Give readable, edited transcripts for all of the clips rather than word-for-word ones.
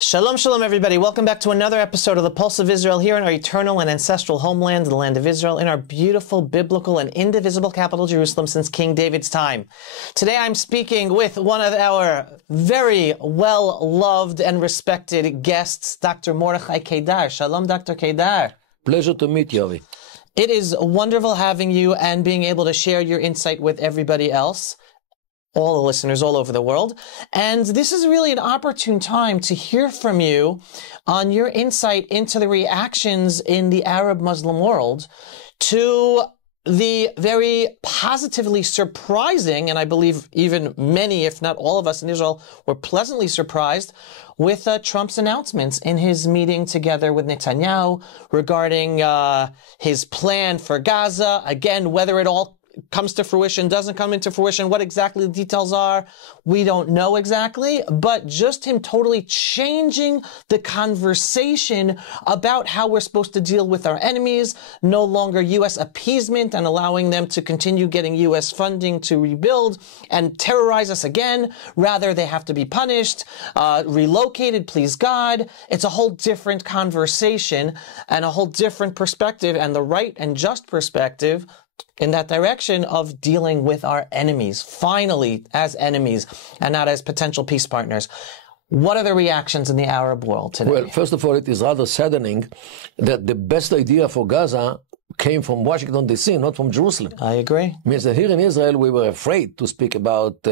Shalom, shalom, everybody. Welcome back to another episode of the Pulse of Israel here in our eternal and ancestral homeland, the land of Israel, in our beautiful, biblical, and indivisible capital, Jerusalem, since King David's time. Today I'm speaking with one of our very well-loved and respected guests, Dr. Mordechai Kedar. Shalom, Dr. Kedar. Pleasure to meet you, Avi. It is wonderful having you and being able to share your insight with everybody else, all the listeners all over the world. And this is really an opportune time to hear from you on your insight into the reactions in the Arab Muslim world to the very positively surprising, and I believe even many, if not all of us in Israel, were pleasantly surprised with Trump's announcements in his meeting together with Netanyahu regarding his plan for Gaza. Again, whether it all comes to fruition, doesn't come into fruition, what exactly the details are, we don't know exactly, but just him totally changing the conversation about how we're supposed to deal with our enemies, no longer U.S. appeasement and allowing them to continue getting U.S. funding to rebuild and terrorize us again. Rather, they have to be punished, relocated, please God. It's a whole different conversation and a whole different perspective, and the right and just perspective in that direction of dealing with our enemies, finally as enemies and not as potential peace partners. What are the reactions in the Arab world today? Well, first of all, it is rather saddening that the best idea for Gaza came from Washington, D.C., not from Jerusalem. I agree. Means that here in Israel, we were afraid to speak about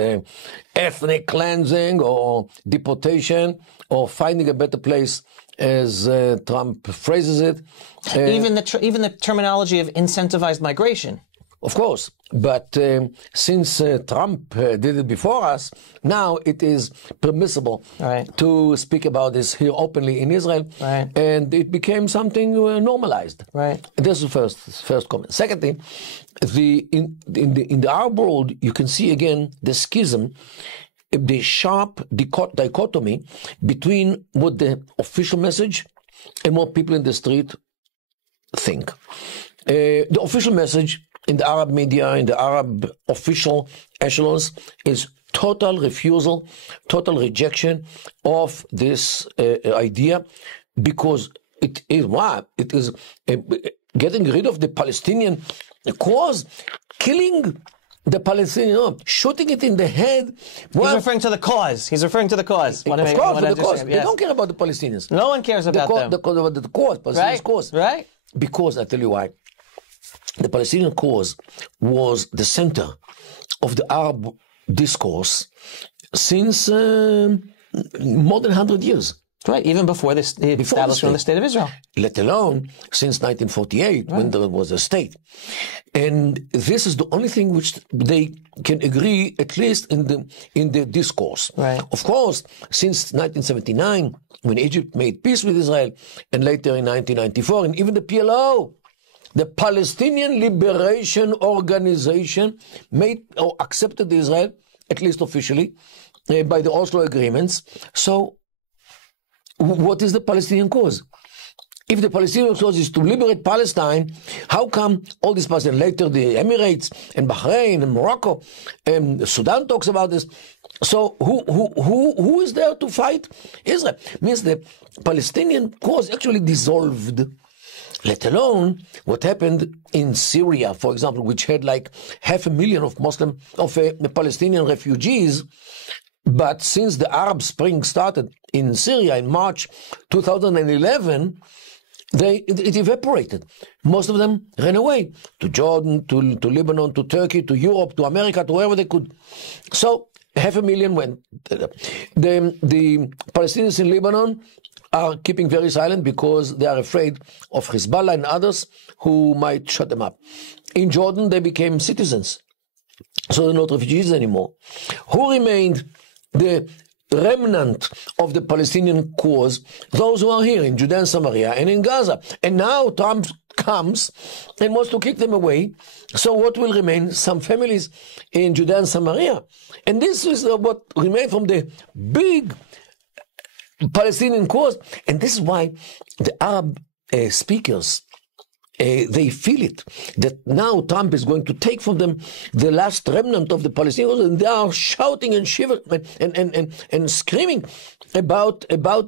ethnic cleansing or deportation or finding a better place, as Trump phrases it. Even the terminology of incentivized migration. Of course, but since Trump did it before us, now it is permissible to speak about this here openly in Israel, and it became something normalized. Right. This is the first comment. Secondly, in the Arab world, you can see again the schism, the sharp dichotomy between what the official message and what people in the street think. The official message in the Arab media, in the Arab official echelons, is total refusal, total rejection of this idea, because it is getting rid of the Palestinian cause, killing the Palestinian, shooting it in the head. He's referring to the cause. Of course, to the cause. They don't care about the Palestinians. No one cares about them. The cause, Palestinian cause. Right. Because, I tell you why. The Palestinian cause was the center of the Arab discourse since more than 100 years. Right, even before the establishment of the State of Israel. Let alone since 1948, when there was a state. And this is the only thing which they can agree, at least in the discourse. Right. Of course, since 1979, when Egypt made peace with Israel, and later in 1994, and even the PLO, the Palestinian Liberation Organization, made or accepted Israel, at least officially, by the Oslo agreements. So, what is the Palestinian cause? If the Palestinian cause is to liberate Palestine, how come all these Palestinians, later the Emirates and Bahrain and Morocco and Sudan talks about this? So who is there to fight Israel? Means the Palestinian cause actually dissolved, let alone what happened in Syria, for example, which had like 500,000 Palestinian refugees. But since the Arab Spring started in Syria in March 2011, it evaporated. Most of them ran away to Jordan, to Lebanon, to Turkey, to Europe, to America, to wherever they could. So 500,000 went. The Palestinians in Lebanon are keeping very silent because they are afraid of Hezbollah and others who might shut them up. In Jordan, they became citizens. So they're not refugees anymore. Who remained the remnant of the Palestinian cause? Those who are here in Judea and Samaria and in Gaza. And now Trump comes and wants to kick them away. So what will remain? Some families in Judea and Samaria. And this is what remained from the big Palestinian cause. And this is why the Arab speakers they feel it, that now Trump is going to take from them the last remnant of the Palestinians, and they are shouting and shivering and screaming about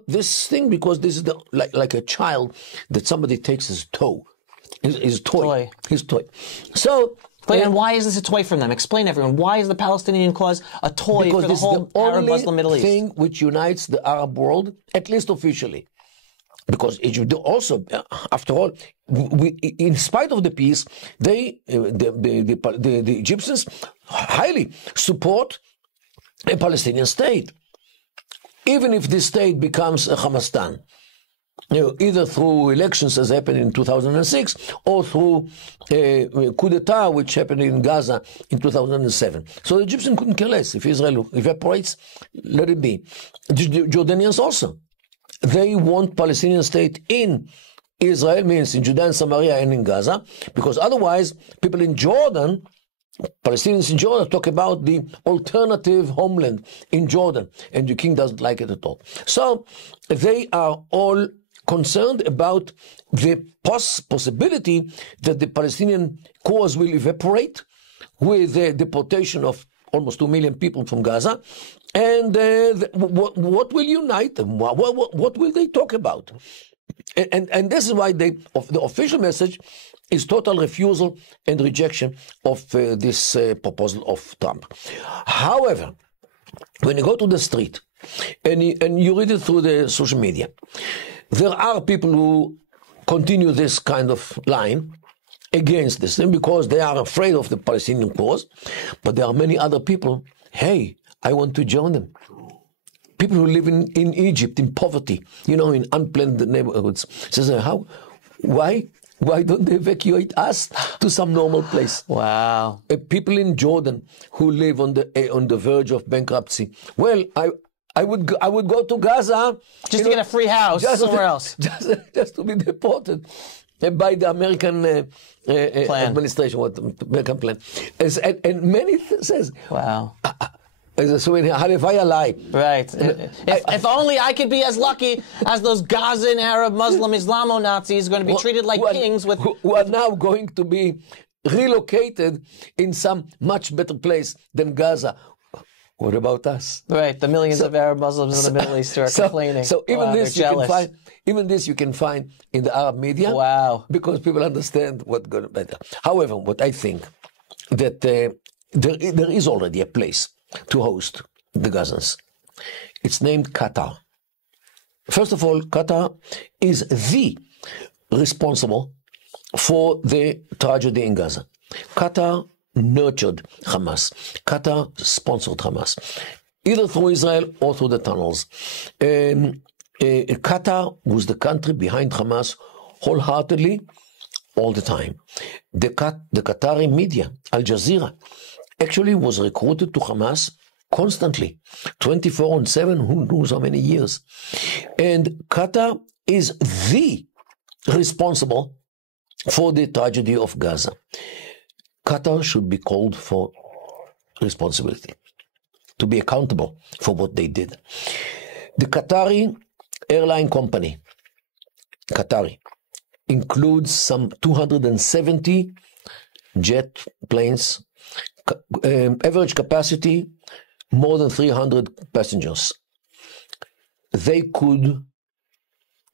this thing, because this is like a child that somebody takes his toy. So. And why is this a toy from them? Explain, everyone. Why is the Palestinian cause a toy for the whole Arab Muslim Middle East? Because this is the only thing which unites the Arab world, at least officially. Because Egypt also, after all, in spite of the peace, the Egyptians highly support a Palestinian state, even if this state becomes a Hamastan. Either through elections, as happened in 2006, or through coup d'etat, which happened in Gaza in 2007. So the Egyptians couldn't care less. If Israel evaporates, let it be. The Jordanians also. They want Palestinian state in Israel, means in Judea and Samaria and in Gaza, because otherwise people in Jordan, Palestinians in Jordan, talk about the alternative homeland in Jordan, and the king doesn't like it at all. So they are all concerned about the possibility that the Palestinian cause will evaporate with the deportation of almost 2 million people from Gaza. And what will unite them? What will they talk about? And this is why the official message is total refusal and rejection of this proposal of Trump. However, when you go to the street and you read it through the social media, there are people who continue this kind of line against this thing because they are afraid of the Palestinian cause. But there are many other people, hey, I want to join them. People who live in Egypt in poverty, in unplanned neighborhoods. Says, why don't they evacuate us to some normal place? Wow. People in Jordan who live on the verge of bankruptcy. Well, I would go to Gaza just to get a free house somewhere else, just to be deported by the American administration, what the American plan. And many says, wow. So Halevaya lie. Right. If only I could be as lucky as those Gazan Arab Muslim Islamo Nazis going to be treated like kings who are now going to be relocated in some much better place than Gaza. What about us? Right, the millions of Arab Muslims in the Middle East who are complaining. So even this you can find in the Arab media. Wow. Because people understand what's going to better. However, what I think that there is already a place to host the Gazans. It's named Qatar. First of all, Qatar is the responsible for the tragedy in Gaza. Qatar nurtured Hamas. Qatar sponsored Hamas, either through Israel or through the tunnels. Qatar was the country behind Hamas wholeheartedly all the time. The Qatari media, Al Jazeera, actually was recruited to Hamas constantly, 24/7, who knows how many years. And Qatar is the responsible for the tragedy of Gaza. Qatar should be called for responsibility, to be accountable for what they did. The Qatari airline company, Qatari, includes some 270 jet planes, average capacity more than 300 passengers. They could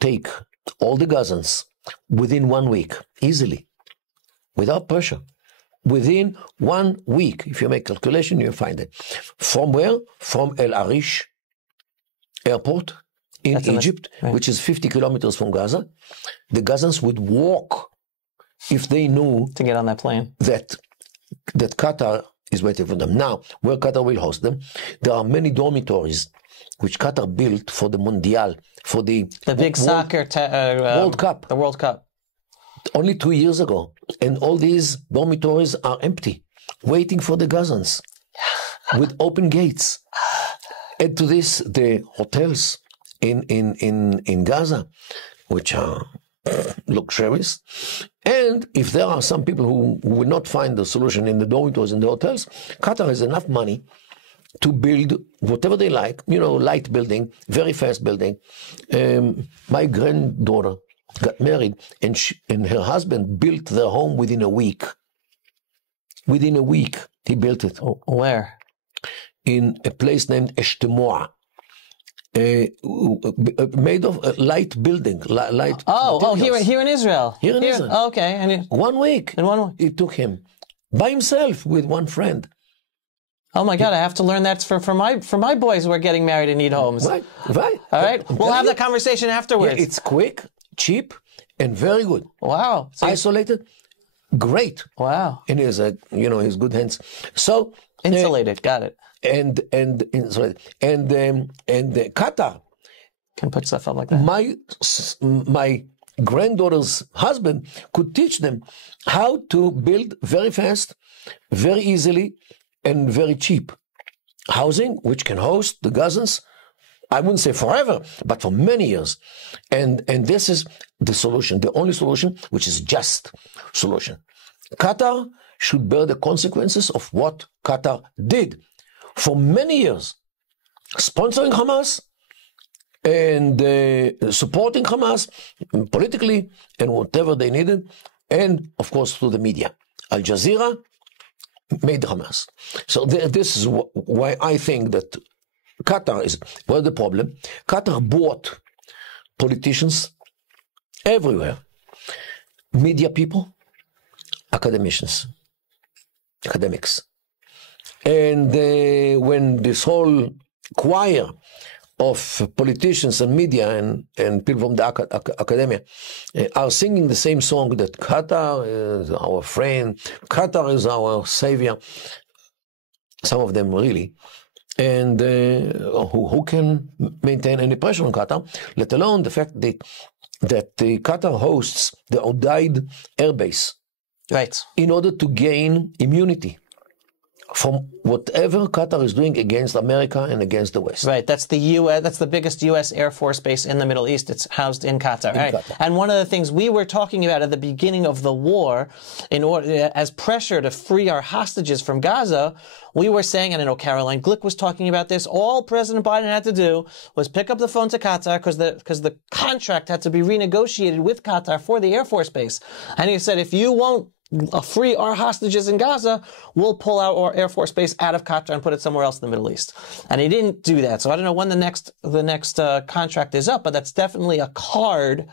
take all the Gazans within 1 week, easily, without pressure. Within 1 week, if you make calculation, you'll find it. From where? From El Arish airport in Egypt, which is 50 kilometers from Gaza. The Gazans would walk if they knew to get on that plane. That Qatar is waiting for them. Now, where Qatar will host them, there are many dormitories which Qatar built for the Mondial, for the big soccer World Cup. The World Cup. Only 2 years ago. And all these dormitories are empty, waiting for the Gazans with open gates. Add to this the hotels in Gaza, which are luxurious. And if there are some people who will not find the solution in the dormitories and the hotels, Qatar has enough money to build whatever they like, light building, very fast building. My granddaughter got married, and her husband built their home within a week. Within a week, he built it. Where? In a place named Eshtemoa. Made of a light building, light. Here in Israel. Here in Israel. Oh, okay. And 1 week. in 1 week. It took him by himself with one friend. Oh my God! I have to learn that for my boys who are getting married and need homes. Right. All right. We'll have the conversation afterwards. Yeah, it's quick, cheap, and very good. Wow. So isolated, great. Wow. And he's his good hands. So insulated. Got it. And insulated. And Qatar can put stuff up like that. My granddaughter's husband could teach them how to build very fast, very easily, and very cheap housing, which can host the Gazans, I wouldn't say forever, but for many years. And this is the solution, the only solution, which is just solution. Qatar should bear the consequences of what Qatar did for many years, sponsoring Hamas and supporting Hamas politically and whatever they needed, and of course through the media. Al Jazeera made Hamas. So this is why I think that Qatar is, well, the problem. Qatar bought politicians everywhere, media people, academics. And when this whole choir of politicians and media and people from the academia are singing the same song that Qatar is our friend, Qatar is our savior, some of them really, and who can maintain any pressure on Qatar, let alone the fact that Qatar hosts the Udeid Air Base, right, in order to gain immunity from whatever Qatar is doing against America and against the West. Right. That's the U.S. That's the biggest U.S. Air Force base in the Middle East. It's housed in Qatar. Right. Qatar. And one of the things we were talking about at the beginning of the war, in order as pressure to free our hostages from Gaza, we were saying, and I know Caroline Glick was talking about this, all President Biden had to do was pick up the phone to Qatar because the contract had to be renegotiated with Qatar for the Air Force base. And he said, if you won't free our hostages in Gaza, we'll pull our Air Force base out of Qatar and put it somewhere else in the Middle East. And he didn't do that. So I don't know when the next contract is up, but that's definitely a card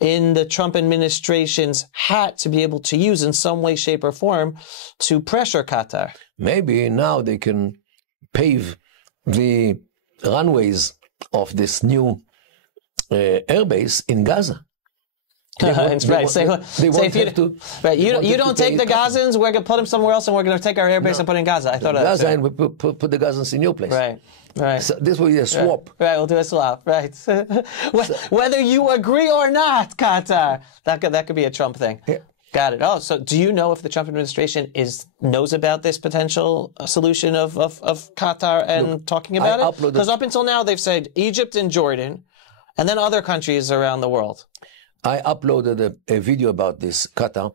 in the Trump administration's hat to be able to use in some way, shape, or form to pressure Qatar. Maybe now they can pave the runways of this new airbase in Gaza. You don't take the Gazans, we're going to put them somewhere else, and we're going to take our airbase and put it in Gaza. I thought Gaza, and we put the Gazans in your place. Right. So this will be a swap. Right, we'll do a swap. Right. Whether you agree or not, Qatar, that could be a Trump thing. Yeah. Got it. Oh, so do you know if the Trump administration knows about this potential solution of Qatar and talking about it? Because up until now they've said Egypt and Jordan, and then other countries around the world. I uploaded a video about this, Qatar,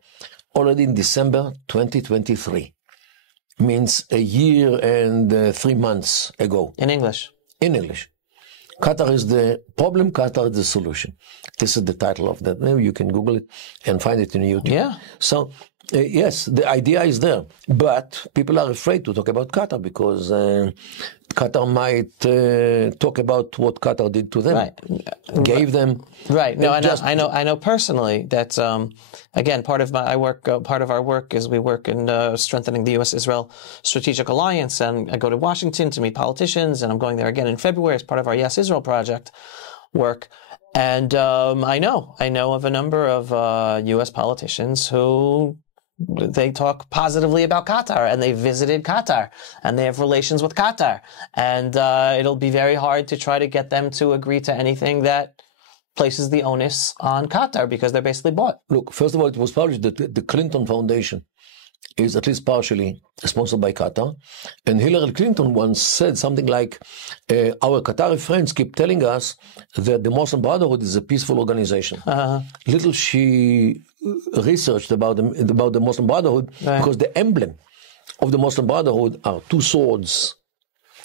already in December 2023. Means a year and 3 months ago. In English? In English. Qatar is the problem, Qatar is the solution. This is the title of that. Maybe you can Google it and find it in YouTube. Yeah. So, yes, the idea is there. But people are afraid to talk about Qatar because Qatar might talk about what Qatar did to them. Right. Gave them. Right. No, I know personally that, again, part of our work is we work in strengthening the U.S.-Israel strategic alliance, and I go to Washington to meet politicians, and I'm going there again in February as part of our Yes Israel project work. And I know of a number of U.S. politicians who they talk positively about Qatar, and they visited Qatar, and they have relations with Qatar, and it'll be very hard to try to get them to agree to anything that places the onus on Qatar because they're basically bought. Look, first of all, it was published that the Clinton Foundation is at least partially sponsored by Qatar. And Hillary Clinton once said something like, our Qatari friends keep telling us that the Muslim Brotherhood is a peaceful organization. Little she researched about the Muslim Brotherhood, because the emblem of the Muslim Brotherhood are two swords,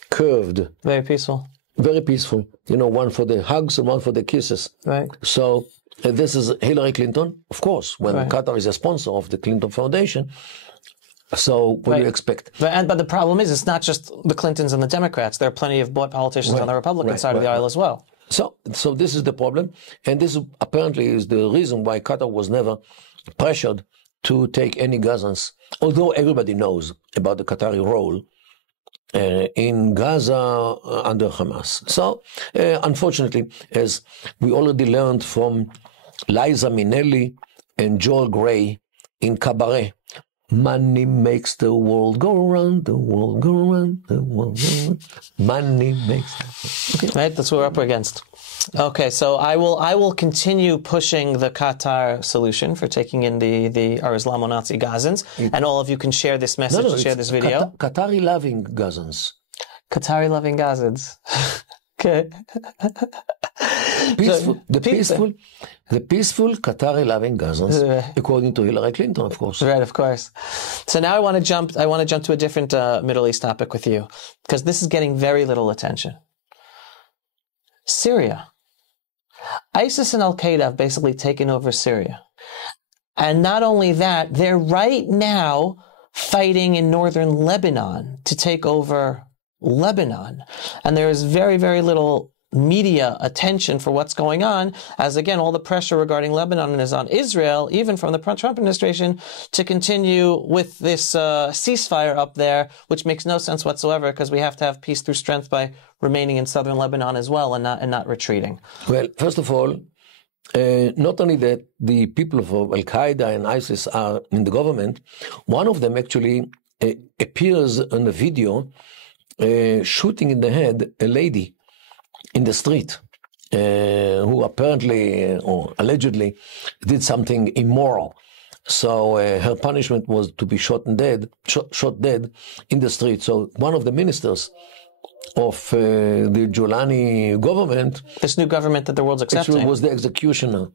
curved. Very peaceful. Very peaceful. One for the hugs and one for the kisses. Right. So this is Hillary Clinton, of course, when Qatar is a sponsor of the Clinton Foundation. So what do you expect? But the problem is, it's not just the Clintons and the Democrats. There are plenty of politicians on the Republican side of the aisle as well. So this is the problem, and this apparently is the reason why Qatar was never pressured to take any Gazans, although everybody knows about the Qatari role in Gaza under Hamas. So, unfortunately, as we already learned from Liza Minnelli and Joel Grey in Cabaret, money makes the world go round, the world go round, the world go round. Money makes the world. Right, that's what we're up against. Okay, so I will continue pushing the Qatar solution for taking in our Islamo-Nazi Gazans, and all of you can share this message, share this video. Qatari loving Gazans. Qatari loving Gazans. Okay. The peaceful Qatari loving Gazans, according to Hillary Clinton, of course. Right, of course. So now I want to jump to a different Middle East topic with you, because this is getting very little attention. Syria. ISIS and Al-Qaeda have basically taken over Syria. And not only that, they're right now fighting in northern Lebanon to take over Lebanon. And there is very, very little media attention for what's going on, as again, all the pressure regarding Lebanon is on Israel, even from the Trump administration, to continue with this ceasefire up there, which makes no sense whatsoever, because we have to have peace through strength by remaining in southern Lebanon as well, and not retreating. Well, first of all, not only that the people of Al-Qaeda and ISIS are in the government, one of them actually appears on the video shooting in the head a lady in the street who apparently or allegedly did something immoral. So her punishment was to be shot dead in the street. So one of the ministers of the Giuliani government, this new government that the world's accepting, was the executioner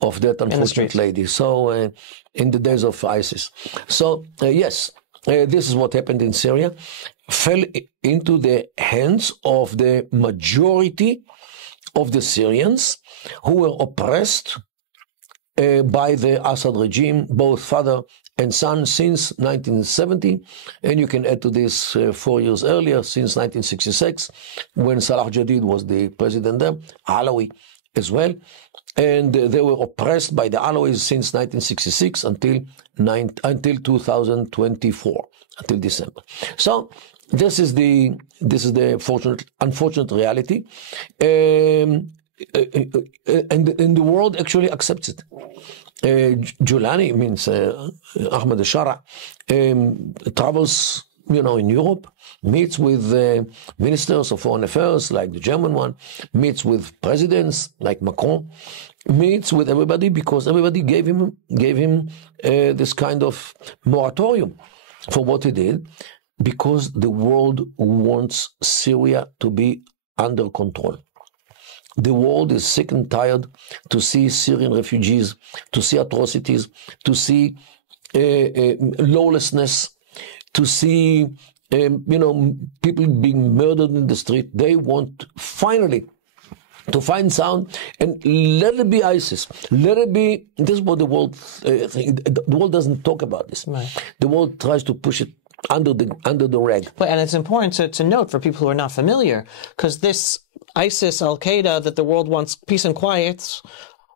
of that unfortunate lady. So in the days of ISIS. So yes, this is what happened in Syria. Fell into the hands of the majority of the Syrians who were oppressed by the Assad regime, both father and son, since 1970. And you can add to this 4 years earlier, since 1966, when Salah Jadid was the president there, Alawi as well. And they were oppressed by the Alawis since 1966 until 2024, until December. So this is the unfortunate reality, and the world actually accepts it. Giuliani means Ahmed al-Shara travels, in Europe, meets with ministers of foreign affairs like the German one, meets with presidents like Macron, meets with everybody because everybody gave him this kind of moratorium for what he did, because the world wants Syria to be under control. The world is sick and tired to see Syrian refugees, to see atrocities, to see lawlessness, to see people being murdered in the street. They want finally to find sound and let it be ISIS. Let it be. This is what the world the world doesn't talk about this. Right. The world tries to push it under the rag. And it's important to note for people who are not familiar, because this ISIS, Al-Qaeda, that the world wants peace and quiet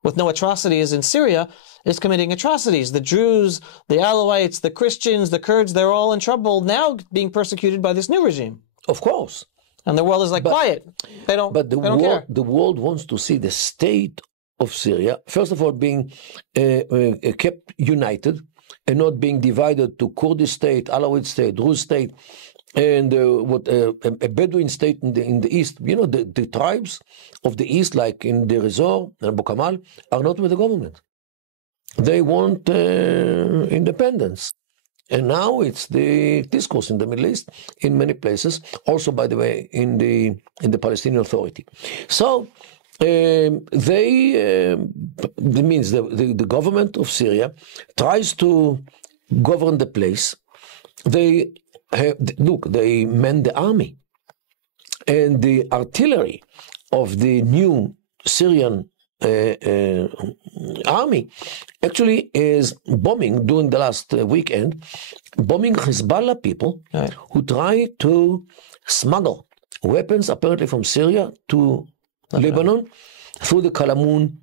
with no atrocities in Syria, is committing atrocities. The Druze, the Alawites, the Christians, the Kurds, they're all in trouble now, being persecuted by this new regime. Of course. And the world is like, quiet. They don't care. The world wants to see the state of Syria, first of all, being kept united and not being divided to Kurdish state, Alawite state, Druze state, and a Bedouin state in the east. The tribes of the east, like in Deir ez-Zor and Abu Kamal, are not with the government. They want independence. And now it's the discourse in the Middle East, in many places, also, by the way, in the Palestinian Authority. So the government of Syria tries to govern the place. They man the army, and the artillery of the new Syrian army actually is bombing during the last weekend, bombing Hezbollah people who try to smuggle weapons apparently from Syria to Lebanon through the Kalamun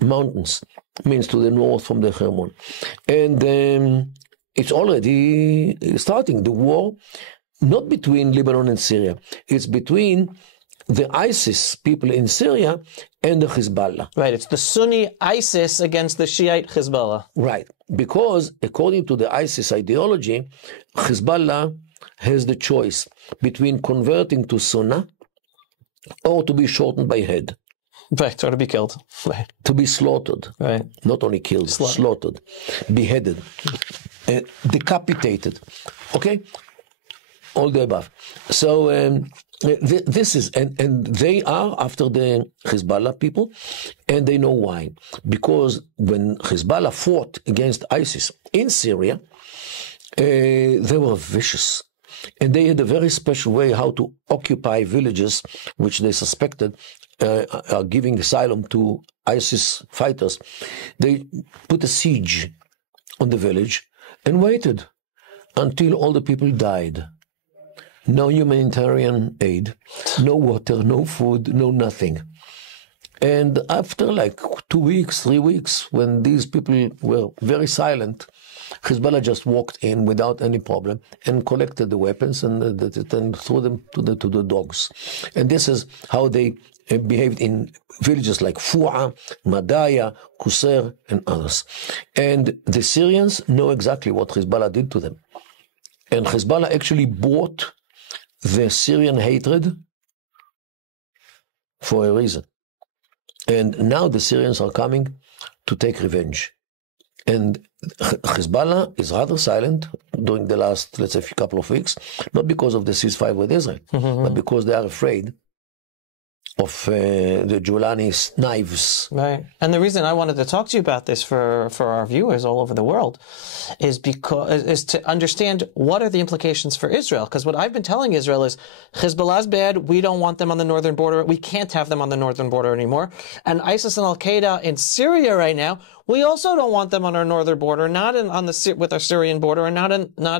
mountains, means to the north from the Hermon. And it's already starting. The war, not between Lebanon and Syria, it's between the ISIS people in Syria and the Hezbollah. Right, it's the Sunni ISIS against the Shiite Hezbollah. Right, because according to the ISIS ideology, Hezbollah has the choice between converting to Sunnah or to be shortened by head. Right, or to be killed. Right. To be slaughtered. Right. Not only killed, slaughtered, beheaded, decapitated. Okay? All the above. So this is, and they are after the Hezbollah people, and they know why. Because when Hezbollah fought against ISIS in Syria, they were vicious. And they had a very special way how to occupy villages which they suspected are giving asylum to ISIS fighters. They put a siege on the village and waited until all the people died. No humanitarian aid, no water, no food, no nothing. And after like 2 weeks, 3 weeks, when these people were very silent, Hezbollah just walked in without any problem and collected the weapons and threw them to the dogs. And this is how they behaved in villages like Fu'a, Madaya, Qusair, and others. And the Syrians know exactly what Hezbollah did to them. And Hezbollah actually bought the Syrian hatred for a reason. And now the Syrians are coming to take revenge. And Hezbollah is rather silent during the last, let's say, couple of weeks, not because of the ceasefire with Israel, but because they are afraid of the Giuliani's knives. Right. And the reason I wanted to talk to you about this for our viewers all over the world is to understand what are the implications for Israel. Because what I've been telling Israel is Hezbollah's bad. We don't want them on the northern border. We can't have them on the northern border anymore. And ISIS and Al-Qaeda in Syria right now, we also don't want them on our northern border, not with our Syrian border, and not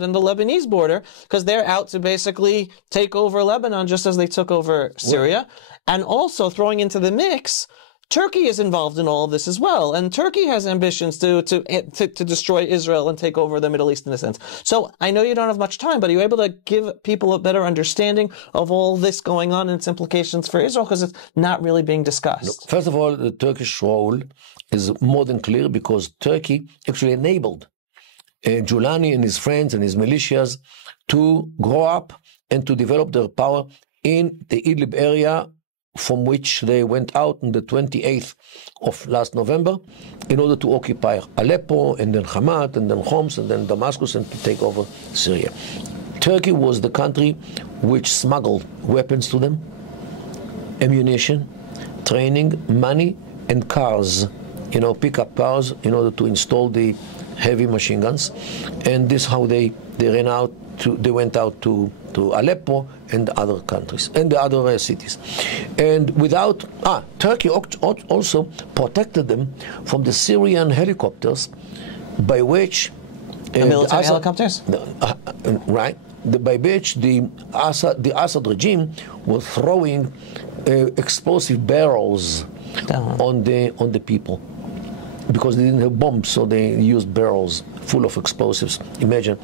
in the Lebanese border, because they're out to basically take over Lebanon just as they took over Syria. And also throwing into the mix, Turkey is involved in all of this as well. And Turkey has ambitions to destroy Israel and take over the Middle East in a sense. So I know you don't have much time, but are you able to give people a better understanding of all this going on and its implications for Israel? Because it's not really being discussed. First of all, the Turkish role is more than clear because Turkey actually enabled Giuliani and his friends and his militias to grow up and to develop their power in the Idlib area, from which they went out on the 28th of last November in order to occupy Aleppo and then Hamath and then Homs and then Damascus and to take over Syria. Turkey was the country which smuggled weapons to them, ammunition, training, money, and cars, pickup cars in order to install the heavy machine guns. And this is how they went out to Aleppo and other countries and the other cities. And Turkey also protected them from the Syrian helicopters by which the military helicopters? Right. By which the Assad regime was throwing explosive barrels on the people. Because they didn't have bombs, so they used barrels full of explosives. Imagine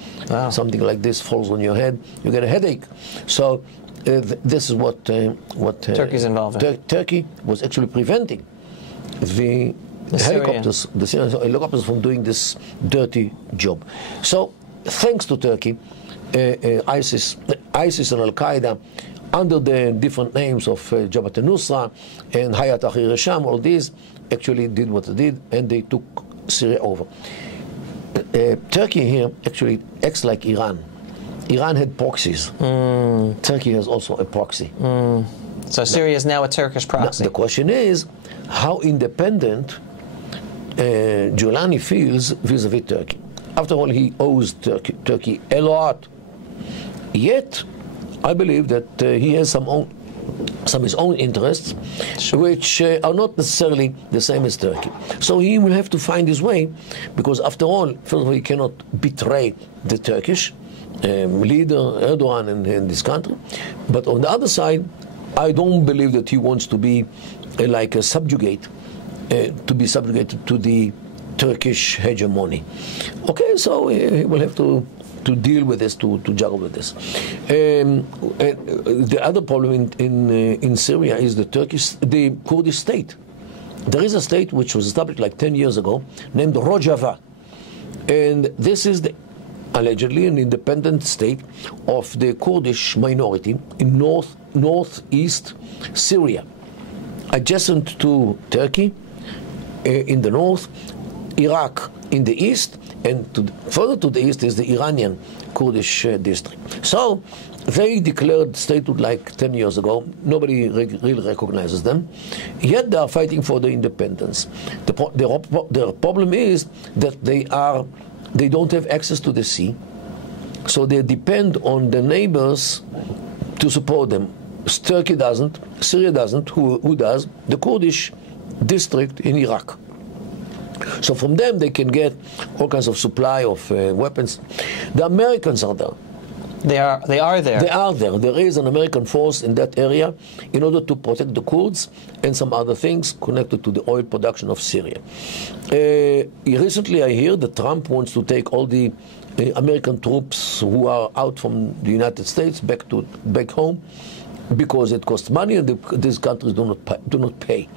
something like this falls on your head, you get a headache. So this is what Turkey's involved in. Turkey was actually preventing the Syrian helicopters from doing this dirty job. So thanks to Turkey, ISIS and Al-Qaeda, under the different names of Jabhat al-Nusra and Hayat Tahrir al-Sham, all these actually did what they did, and they took Syria over. Turkey here actually acts like Iran. Iran had proxies. Turkey has also a proxy. So Syria is now a Turkish proxy. Now, the question is how independent Giuliani feels vis-a-vis Turkey. After all, he owes Turkey a lot. Yet, I believe that he has some of his own interests, which are not necessarily the same as Turkey. So he will have to find his way, because after all, first of all, he cannot betray the Turkish leader, Erdogan, in this country. But on the other side, I don't believe that he wants to be like a subjugate, to be subjugated to the Turkish hegemony. Okay, so he will have to deal with this, to juggle with this. The other problem in Syria is the Kurdish state. There is a state which was established like 10 years ago named Rojava, and this is allegedly an independent state of the Kurdish minority in northeast Syria, adjacent to Turkey in the north, Iraq in the east, and further to the east is the Iranian Kurdish district. So they declared statehood like 10 years ago. Nobody really recognizes them. Yet they are fighting for their independence. The problem is that they don't have access to the sea, so they depend on the neighbors to support them. Turkey doesn't, Syria doesn't. Who does? The Kurdish district in Iraq. So from them they can get all kinds of supply of weapons. The Americans are there. They are there. They are there. There is an American force in that area in order to protect the Kurds and some other things connected to the oil production of Syria. Recently I hear that Trump wants to take all the American troops who are out from the United States back home, because it costs money, and these countries do not pay.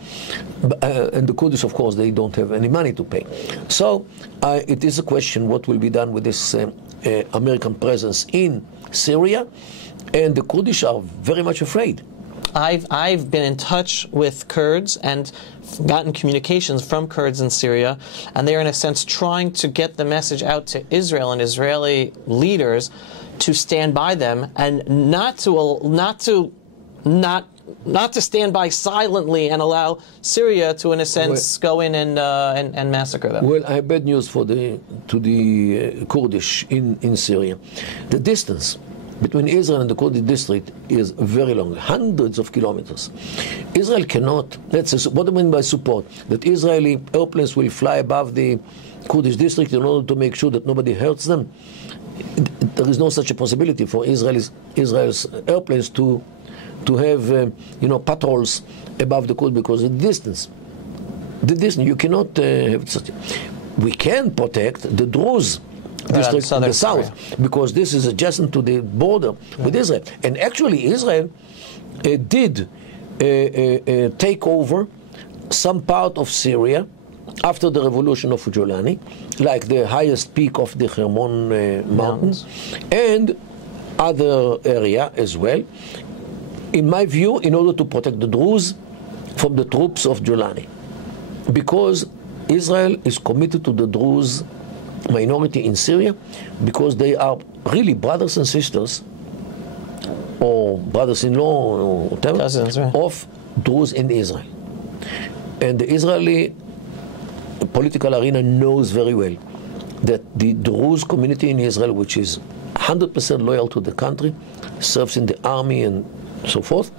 And the Kurdish, of course, they don't have any money to pay. So it is a question what will be done with this American presence in Syria, and the Kurdish are very much afraid. I've been in touch with Kurds and gotten communications from Kurds in Syria, and they are in a sense trying to get the message out to Israel and Israeli leaders to stand by them, and not to stand by silently and allow Syria to, in a sense, go in and massacre them. Well, I have bad news to the Kurdish in Syria. The distance between Israel and the Kurdish district is very long, hundreds of kilometers. Israel cannot, what do I mean by support? That Israeli airplanes will fly above the Kurdish district in order to make sure that nobody hurts them. There is no such a possibility for Israel's airplanes to have patrols above the Kurds, because of the distance. You cannot have such. We can protect the Druze district in the south, because this is adjacent to the border with Israel. And actually Israel did take over some part of Syria after the revolution of Ujolani, like the highest peak of the Hermon mountains, and other area as well, in my view, in order to protect the Druze from the troops of Jolani. Because Israel is committed to the Druze minority in Syria, because they are really brothers and sisters, or brothers-in-law, or whatever, cousins, right, of Druze in Israel. And the Israeli political arena knows very well that the Druze community in Israel, which is 100% loyal to the country, serves in the army and so forth.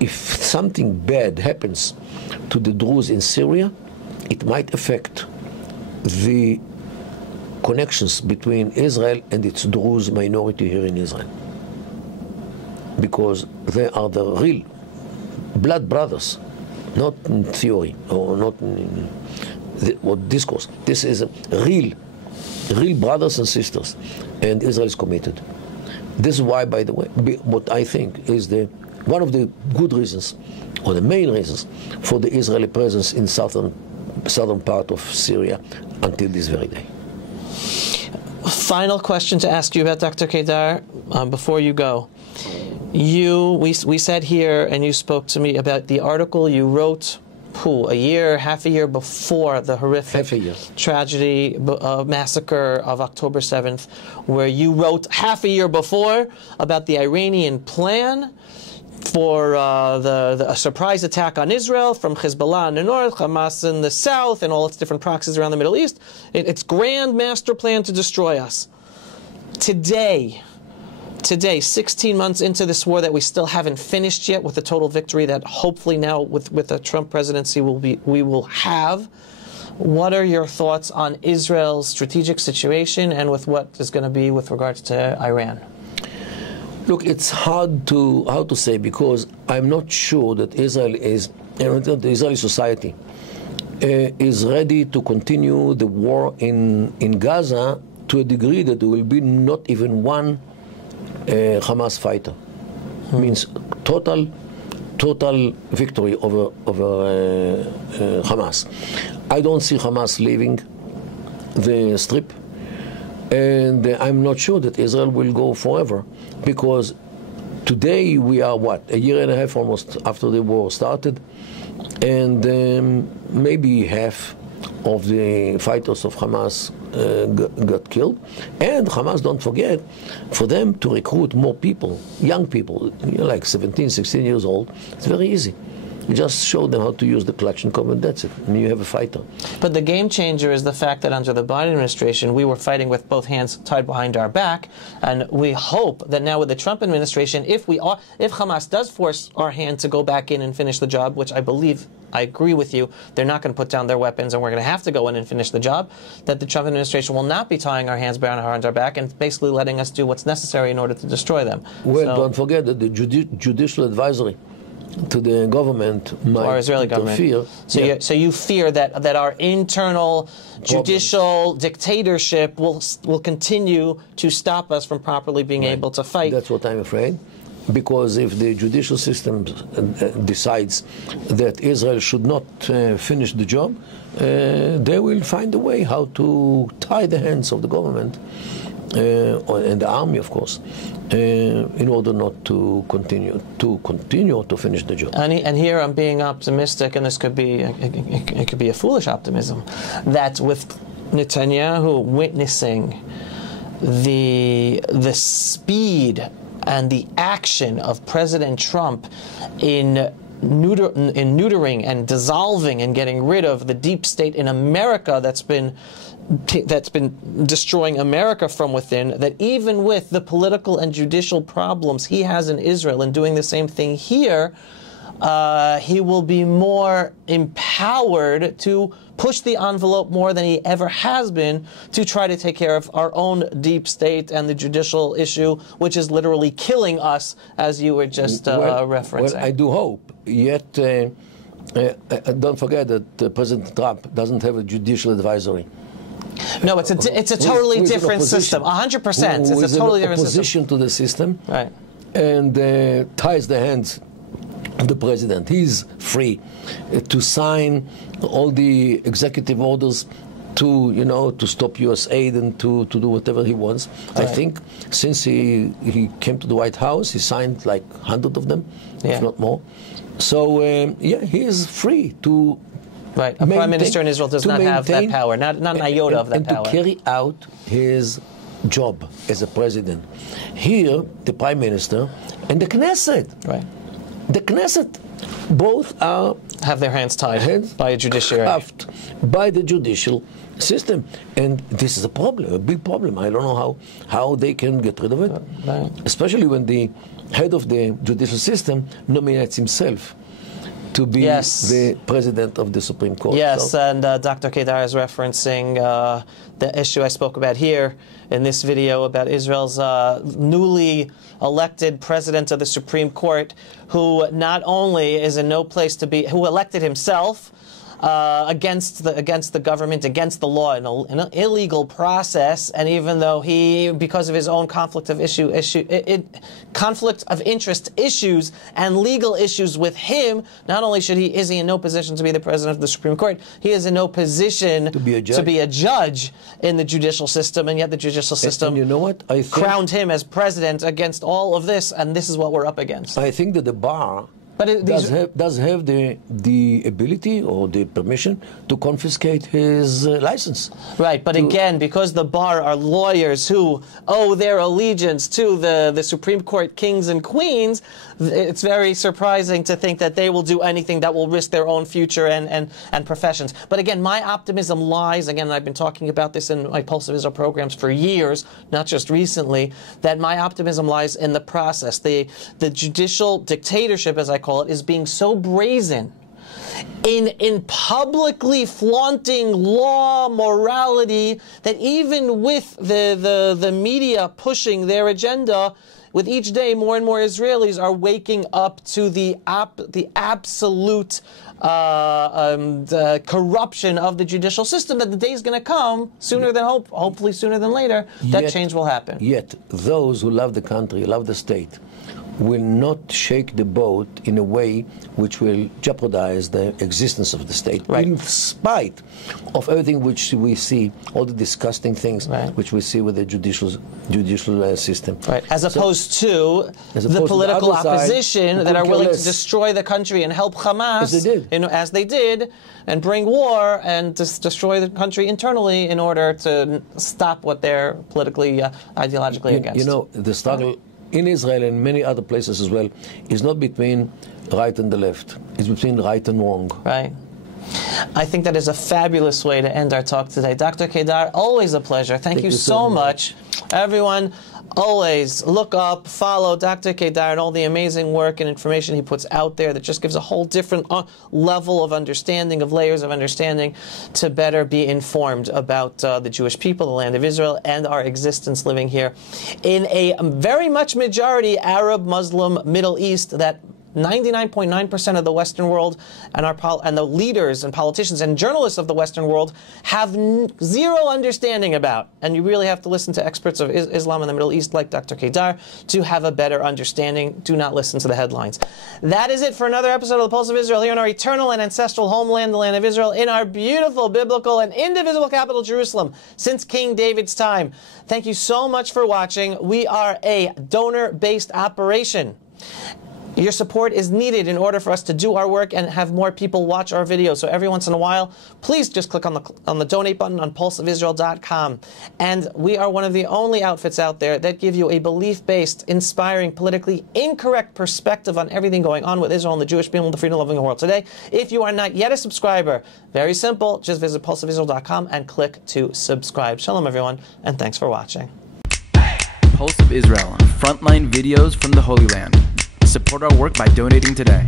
If something bad happens to the Druze in Syria, it might affect the connections between Israel and its Druze minority here in Israel, because they are the real blood brothers, not in theory or not in discourse. This is real brothers and sisters, and Israel is committed. This is why, by the way, what I think is one of the good reasons, or the main reasons, for the Israeli presence in southern part of Syria until this very day. Final question to ask you about, Dr. Kedar, before you go. We sat here and you spoke to me about the article you wrote half a year before the horrific tragedy, massacre of October 7th, where you wrote half a year before about the Iranian plan for a surprise attack on Israel from Hezbollah in the north, Hamas in the south, and all its different proxies around the Middle East. Its grand master plan to destroy us. Today, today, 16 months into this war that we still haven't finished yet, with a total victory that hopefully now with the Trump presidency we will have. What are your thoughts on Israel's strategic situation and with what is going to be with regards to Iran? Look, it's hard to say, because I'm not sure that Israel is, the Israeli society is ready to continue the war in Gaza to a degree that there will be not even one Hamas fighter. Means total victory over Hamas. I don't see Hamas leaving the Strip, and I'm not sure that Israel will go forever, because today we are, a year and a half almost after the war started, and maybe half of the fighters of Hamas got killed. And Hamas, don't forget, for them to recruit more people, young people, like 17, 16 years old, it's very easy. You just show them how to use the Kalashnikov, and that's it. And you have a fighter. But the game changer is the fact that under the Biden administration, we were fighting with both hands tied behind our back, and we hope that now with the Trump administration, if Hamas does force our hand to go back in and finish the job, which I agree with you, they're not going to put down their weapons, and we're going to have to go in and finish the job, that the Trump administration will not be tying our hands behind our back and basically letting us do what's necessary in order to destroy them. Well, don't forget that the judicial advisory to the government might our Israeli interfere. Government. So you fear that our internal judicial dictatorship will continue to stop us from properly being able to fight. That's what I'm afraid. Because if the judicial system decides that Israel should not finish the job, they will find a way how to tie the hands of the government and the army, of course, in order not to continue to finish the job. And here I'm being optimistic, and this could be it could be a foolish optimism, that with Netanyahu witnessing the speed and the action of President Trump in neutering and dissolving and getting rid of the deep state in America that's been destroying America from within, that even with the political and judicial problems he has in Israel and doing the same thing here, he will be more empowered to push the envelope more than he ever has been to try to take care of our own deep state and the judicial issue, which is literally killing us, as you were just referencing. Well, I do hope. Yet, don't forget that President Trump doesn't have a judicial advisory. No, it's a totally different system. 100%. It's a totally different opposition to the system, right? And ties the hands of the president. He's free to sign all the executive orders to stop U.S. aid and to do whatever he wants. Right. I think since he came to the White House, he signed like 100 of them, if not more. So he is free to. Right, a prime minister in Israel does not have that power, not an iota of that power. And to carry out his job as a president. Here, the prime minister and the Knesset. Right. The Knesset, both have their hands tied by a judiciary. By the judicial system. And this is a problem, a big problem. I don't know how they can get rid of it. Right. Especially when the head of the judicial system nominates himself to be the president of the Supreme Court. Yes, and Dr. Kedar is referencing the issue I spoke about here in this video about Israel's newly elected president of the Supreme Court, who not only is in no place to be, who elected himself against the government, against the law, in an illegal process, and even though he, because of his own conflict of interest issues and legal issues with him, not only is he in no position to be the president of the Supreme Court, he is in no position to be a judge in the judicial system, and yet the judicial system and you know what? I think crowned him as president against all of this, and this is what we're up against. I think that the bar But it, does have the ability or the permission to confiscate his license. Right, but again, because the bar are lawyers who owe their allegiance to the Supreme Court kings and queens, it's very surprising to think that they will do anything that will risk their own future and professions. But again, my optimism lies, again, I've been talking about this in my Pulse of Israel programs for years, not just recently, that my optimism lies in the process. The judicial dictatorship, as I call it, is being so brazen in publicly flaunting law, morality, that even with the media pushing their agenda, with each day more and more Israelis are waking up to the absolute the corruption of the judicial system, that the day is going to come sooner than hopefully sooner than later, that change will happen. Yet those who love the country, love the state, will not shake the boat in a way which will jeopardize the existence of the state, right, in spite of everything which we see, all the disgusting things, right, which we see with the judicial system. Right. As opposed to the political opposition that are willing to destroy the country and help Hamas, as they did, and bring war and destroy the country internally in order to stop what they're politically, ideologically against. You know, the struggle in Israel and many other places as well is not between right and the left. It's between right and wrong. Right. I think that is a fabulous way to end our talk today. Dr. Kedar, always a pleasure. Thank you so much. Everyone, always look up, follow Dr. Kedar and all the amazing work and information he puts out there that just gives a whole different level of understanding, of layers of understanding, to better be informed about the Jewish people, the land of Israel, and our existence living here in a very much majority Arab, Muslim, Middle East that 99.9% of the Western world and the leaders and politicians and journalists of the Western world have zero understanding about. And you really have to listen to experts of Islam in the Middle East like Dr. Kedar to have a better understanding. Do not listen to the headlines. That is it for another episode of the Pulse of Israel here in our eternal and ancestral homeland, the land of Israel, in our beautiful, biblical, and indivisible capital, Jerusalem, since King David's time. Thank you so much for watching. We are a donor-based operation. Your support is needed in order for us to do our work and have more people watch our videos. So every once in a while, please just click on the donate button on pulseofisrael.com. And we are one of the only outfits out there that give you a belief-based, inspiring, politically incorrect perspective on everything going on with Israel and the Jewish people and the freedom-loving world today. If you are not yet a subscriber, very simple, just visit pulseofisrael.com and click to subscribe. Shalom, everyone, and thanks for watching. Pulse of Israel, frontline videos from the Holy Land. Support our work by donating today.